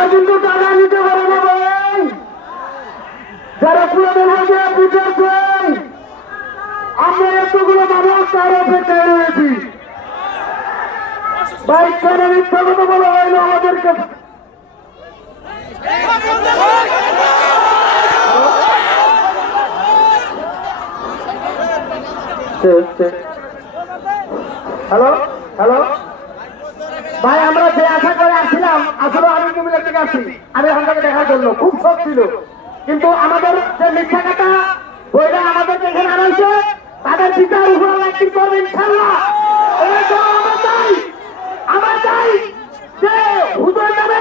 তারা কিন্তু টাকা নিতে পারে না ভাই। যারা পুরোদের মধ্যে বুঝেছেন আমরা এতগুলো মানুষ তার অপেক্ষায় রয়েছি ভাই। কেন মিথ্যা কথা বলা হয় না আমাদেরকে? হ্যালো হ্যালো ভাই, আমরা যে আশা করে আসছিলাম আসলে আমি কুমিল্লা থেকে আসছি, আমি ওখান থেকে দেখার জন্য খুব শখ ছিল, কিন্তু আমাদের যে মিথ্যা কথা বইটা আমাদেরকে এখানে আনাইছে তাদের বিচার উপর একদিন করবে ইনশাল্লাহ। আমরা চাই যে হুজুর নামে